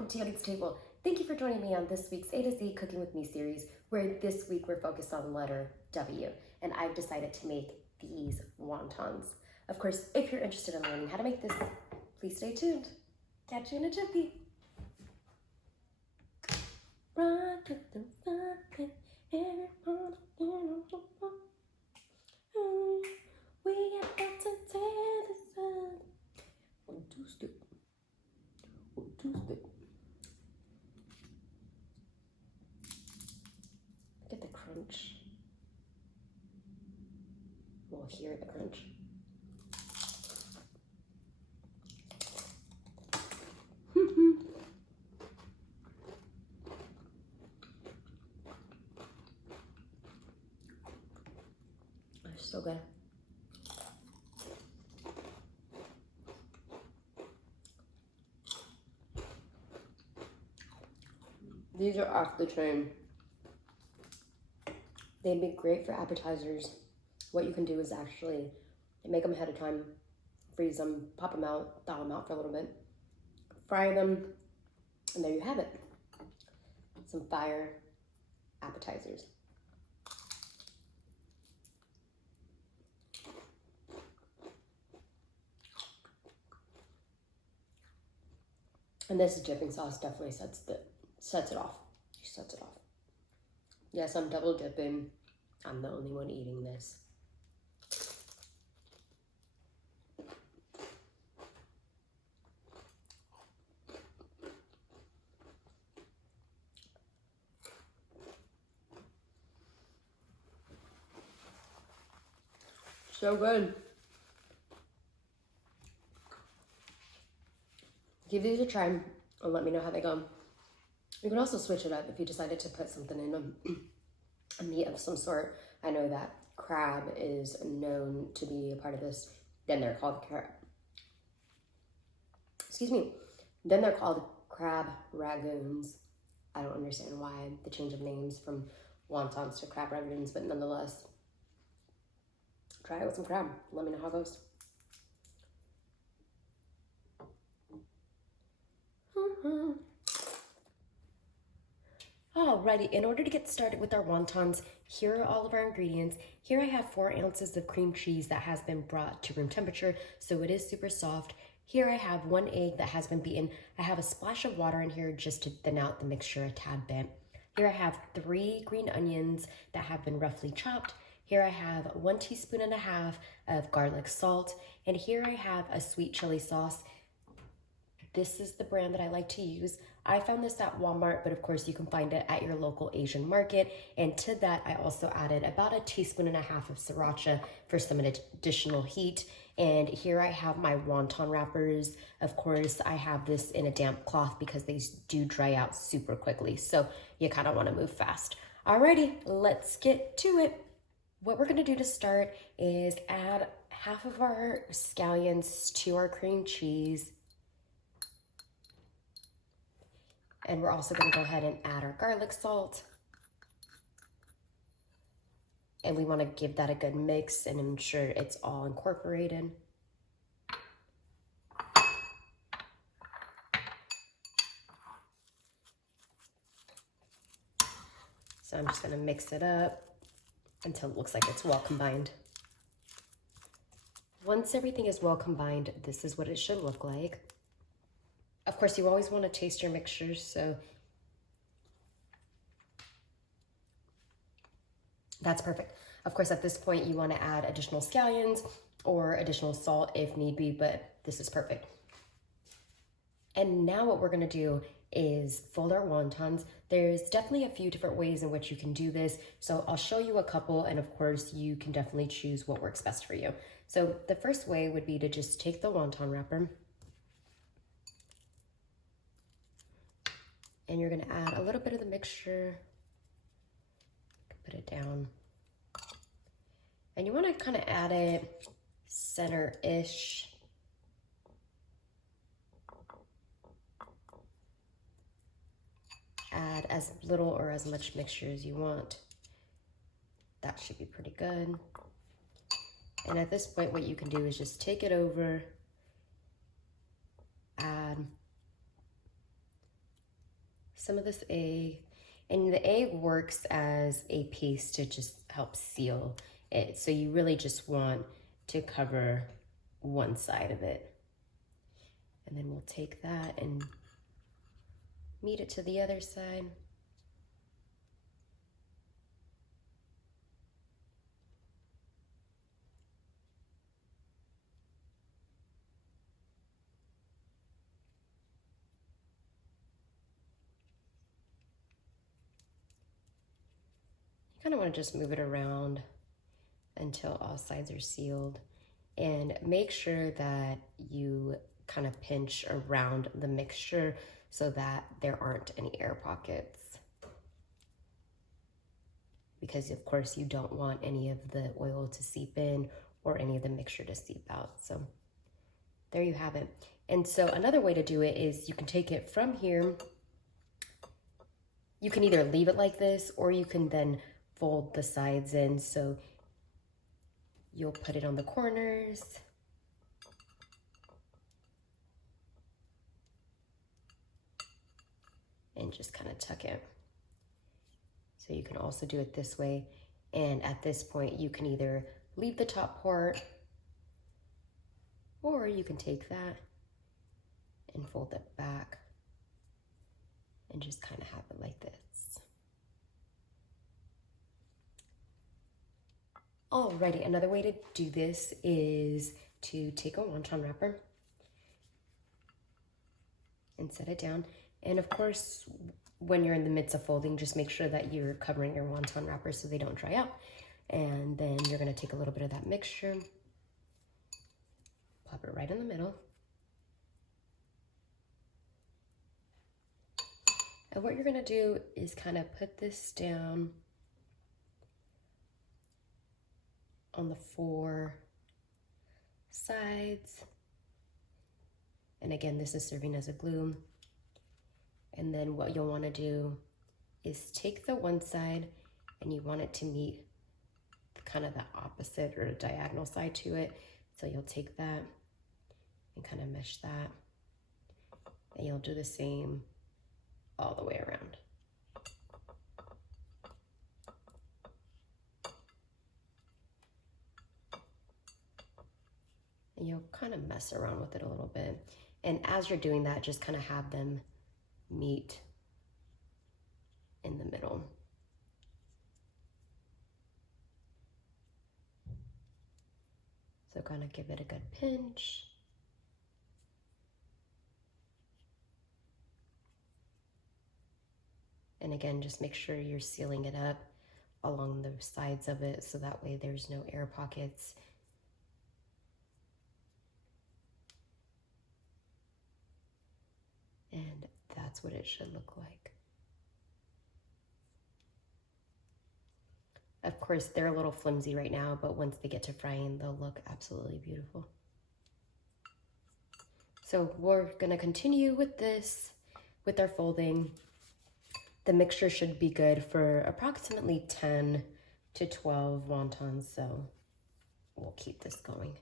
welcome to Yoni's Table. Thank you for joining me on this week's A to Z Cooking With Me series, where this week we're focused on the letter W, and I've decided to make these wontons. Of course, if you're interested in learning how to make this, please stay tuned. Catch you in a jiffy. We about to tear this up. 1, 2, step. 1, 2, step. Look at the crunch. We'll hear the crunch. They're so good. These are off the chain. They'd be great for appetizers. What you can do is actually make them ahead of time, freeze them, pop them out, thaw them out for a little bit, fry them, and there you have it. Some fire appetizers. And this dipping sauce definitely sets it off. She sets it off. Yes, I'm double dipping. I'm the only one eating this. So good. Give these a try and let me know how they go. You can also switch it up if you decided to put something in them, a meat of some sort. I know that crab is known to be a part of this. Then they're called Then they're called crab ragoons. I don't understand why the change of names from wontons to crab ragoons, but nonetheless, try it with some crab. Let me know how it goes. Alrighty, in order to get started with our wontons, here are all of our ingredients. Here I have 4 ounces of cream cheese that has been brought to room temperature, so it is super soft. Here I have 1 egg that has been beaten. I have a splash of water in here just to thin out the mixture a tad bit. Here I have 3 green onions that have been roughly chopped. Here I have 1.5 teaspoons of garlic salt, and here I have a sweet chili sauce. This is the brand that I like to use. I found this at Walmart, but of course you can find it at your local Asian market. And to that, I also added about 1.5 teaspoons of sriracha for some additional heat. And here I have my wonton wrappers. Of course, I have this in a damp cloth because they do dry out super quickly. So you kind of want to move fast. Alrighty, let's get to it. What we're gonna do to start is add half of our scallions to our cream cheese. And we're also gonna go ahead and add our garlic salt. And we wanna give that a good mix and ensure it's all incorporated. So I'm just gonna mix it up until it looks like it's well combined. Once everything is well combined, this is what it should look like. Of course, you always want to taste your mixtures, so that's perfect. Of course, at this point, you want to add additional scallions or additional salt if need be, but this is perfect. And now what we're going to do is fold our wontons. There's definitely a few different ways in which you can do this, so I'll show you a couple, and of course, you can definitely choose what works best for you. So the first way would be to just take the wonton wrapper, and you're gonna add a little bit of the mixture, put it down. And you wanna kinda add it center-ish. Add as little or as much mixture as you want. That should be pretty good. And at this point, what you can do is just take it over, add some of this egg, and the egg works as a paste to just help seal it. So you really just want to cover one side of it. And then we'll take that and meet it to the other side. You kind of want to just move it around until all sides are sealed, and make sure that you kind of pinch around the mixture so that there aren't any air pockets, because of course you don't want any of the oil to seep in or any of the mixture to seep out. So there you have it. And so another way to do it is you can take it from here. You can either leave it like this, or you can then fold the sides in. So you'll put it on the corners. And just kind of tuck it. So you can also do it this way. And at this point, you can either leave the top part, or you can take that and fold it back and just kind of have it like this. Alrighty, another way to do this is to take a wonton wrapper and set it down. And of course, when you're in the midst of folding, just make sure that you're covering your wonton wrapper so they don't dry out. And then you're gonna take a little bit of that mixture, plop it right in the middle. And what you're gonna do is kind of put this down on the 4 sides. And again, this is serving as a glue. And then what you'll want to do is take the one side and you want it to meet kind of the opposite or diagonal side to it. So you'll take that and kind of mesh that. And you'll do the same all the way around. And you'll kind of mess around with it a little bit. And as you're doing that, just kind of have them meet in the middle. So kind of give it a good pinch. And again, just make sure you're sealing it up along the sides of it so that way there's no air pockets. And that's what it should look like. Of course, they're a little flimsy right now, but once they get to frying, they'll look absolutely beautiful. So we're gonna continue with this, with our folding. The mixture should be good for approximately 10 to 12 wontons, so we'll keep this going.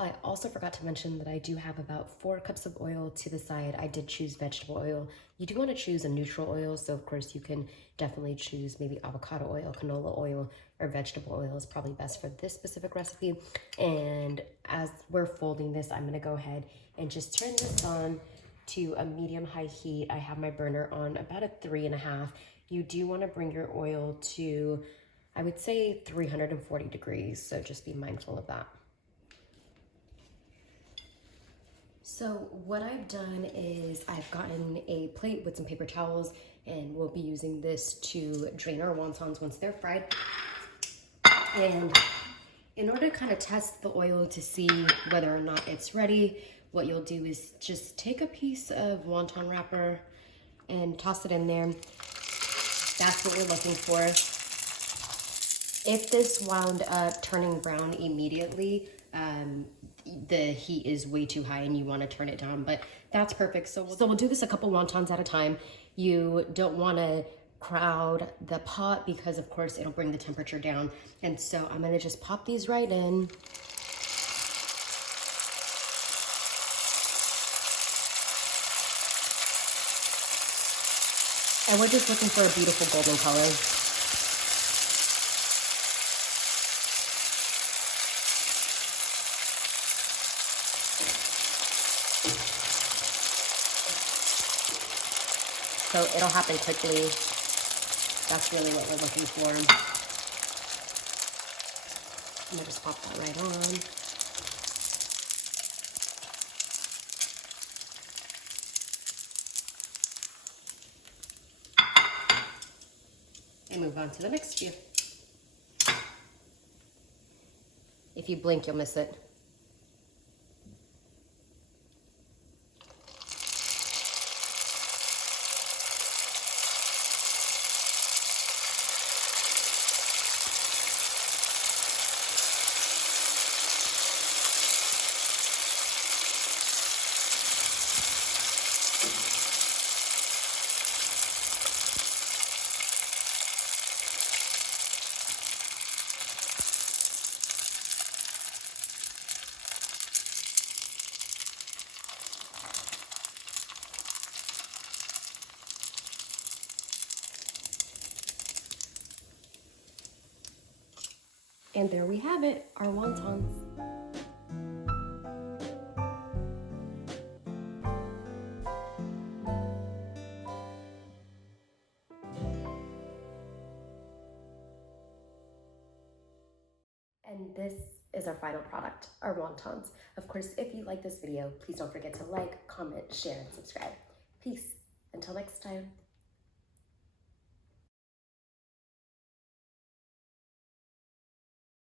I also forgot to mention that I do have about 4 cups of oil to the side. I did choose vegetable oil. You do want to choose a neutral oil, so of course you can definitely choose maybe avocado oil, canola oil, or vegetable oil is probably best for this specific recipe. And as we're folding this, I'm gonna go ahead and just turn this on to a medium-high heat. I have my burner on about a 3.5. You do want to bring your oil to, I would say 340 degrees, so just be mindful of that. So what I've done is I've gotten a plate with some paper towels, and we'll be using this to drain our wontons once they're fried. And in order to kind of test the oil to see whether or not it's ready, what you'll do is just take a piece of wonton wrapper and toss it in there. That's what you're looking for. If this wound up turning brown immediately, the heat is way too high and you want to turn it down, but that's perfect. So we'll do this a couple wontons at a time. You don't want to crowd the pot because of course it'll bring the temperature down. And so I'm going to just pop these right in. And we're just looking for a beautiful golden color. So it'll happen quickly. That's really what we're looking for. I'm gonna just pop that right on. And move on to the next few. If you blink, you'll miss it. And there we have it, our wontons. And this is our final product, our wontons. Of course, if you like this video, please don't forget to like, comment, share, and subscribe. Peace. Until next time.